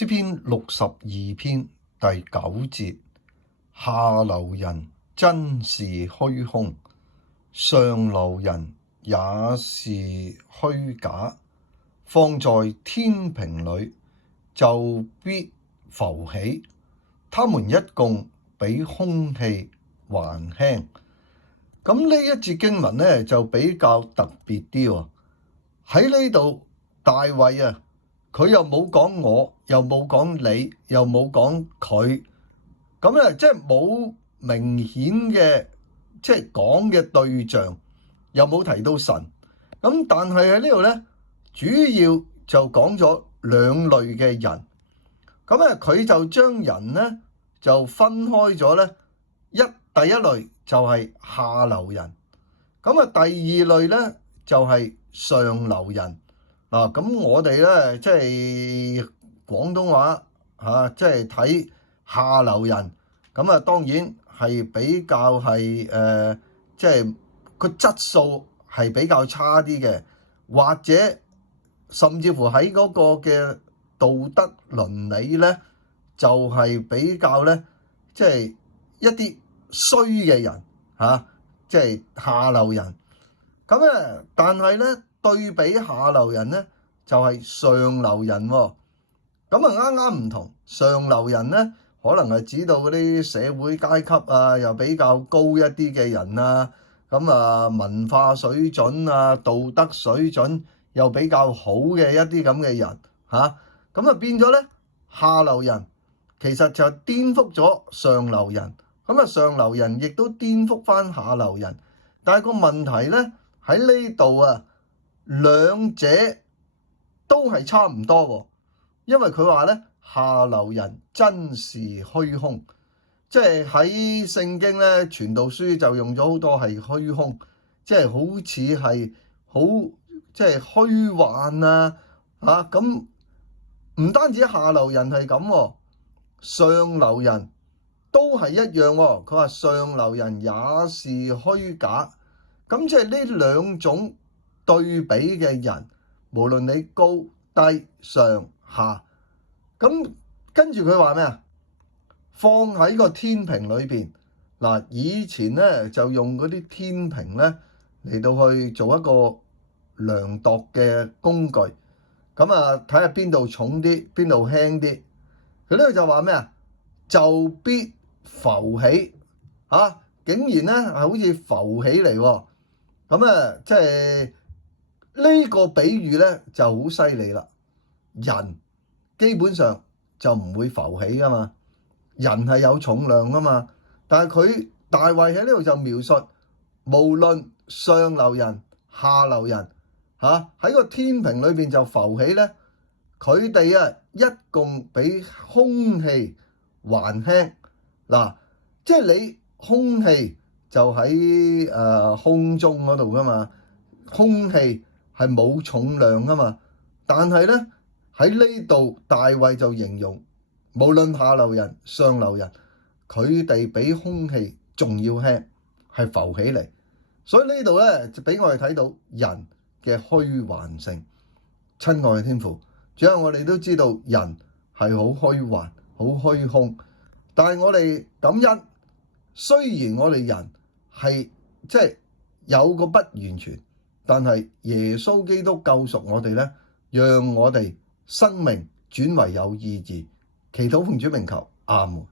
詩篇62篇第9節，下流人真是虛空，上流人也是虛假，放在天平裏就必浮起，他們一共比空氣還輕。咁呢一節經文呢就比較特別啲喎。喺呢度大衛啊，佢又冇講我，又冇講你，又冇講佢，咁咧即係冇明顯嘅即係講嘅對象，又冇提到神。咁但係喺呢度咧，主要就講咗兩類嘅人。咁咧佢就將人咧就分開咗咧，第一類就係下流人，咁啊第二類咧就係上流人。咁我哋咧即係廣東話即係睇下流人，咁啊當然係比較係即係個質素係比較差啲嘅，或者甚至乎喺嗰個嘅道德倫理咧，就係比較咧即係一啲衰嘅人即係下流人。咁咧，但係咧對比下流人咧，就係上流人喎。咁啊啱啱唔同，上流人咧可能係指到嗰啲社會階級啊，又比較高一啲嘅人啊，咁啊文化水準啊、道德水準又比較好嘅一啲咁嘅人咁啊變咗咧下流人其實就顛覆咗上流人，咁啊上流人亦都顛覆翻下流人。但係個問題咧喺呢度啊，兩者都係差唔多喎，因為佢話咧下流人真是虛空，即係喺聖經咧傳道書就用咗好多係虛空，即係好似係好即係虛幻咁唔單止下流人係咁喎，上流人都係一樣喎。佢話上流人也是虛假。咁即係呢兩種對比嘅人，無論你高低上下，咁跟住佢話咩啊？放喺個天平裏邊嗱，以前咧就用嗰啲天平咧嚟到去做一個量度嘅工具，咁啊睇下邊度重啲，邊度輕啲。佢呢度就話咩啊？就必浮起竟然咧係好似浮起嚟喎。咁即係呢個比喻咧就好犀利啦。人基本上就唔會浮起噶嘛，人係有重量噶嘛。但係大衛喺呢度就描述，無論上流人、下流人喺個天平裏邊就浮起咧，佢哋一共比空氣還輕。即係你空氣就喺空中嗰度噶嘛，空氣係冇重量噶嘛。但係咧喺呢度大衛就形容，無論下流人、上流人，佢哋比空氣仲要輕，係浮起嚟。所以呢度咧就俾我哋睇到人嘅虛幻性。親愛嘅天父，主要我哋都知道人係好虛幻、好虛空，但係我哋感恩。雖然我哋人係即係有個不完全，但係耶穌基督救贖我哋咧，讓我哋生命轉為有意義。祈禱奉主名求，阿門。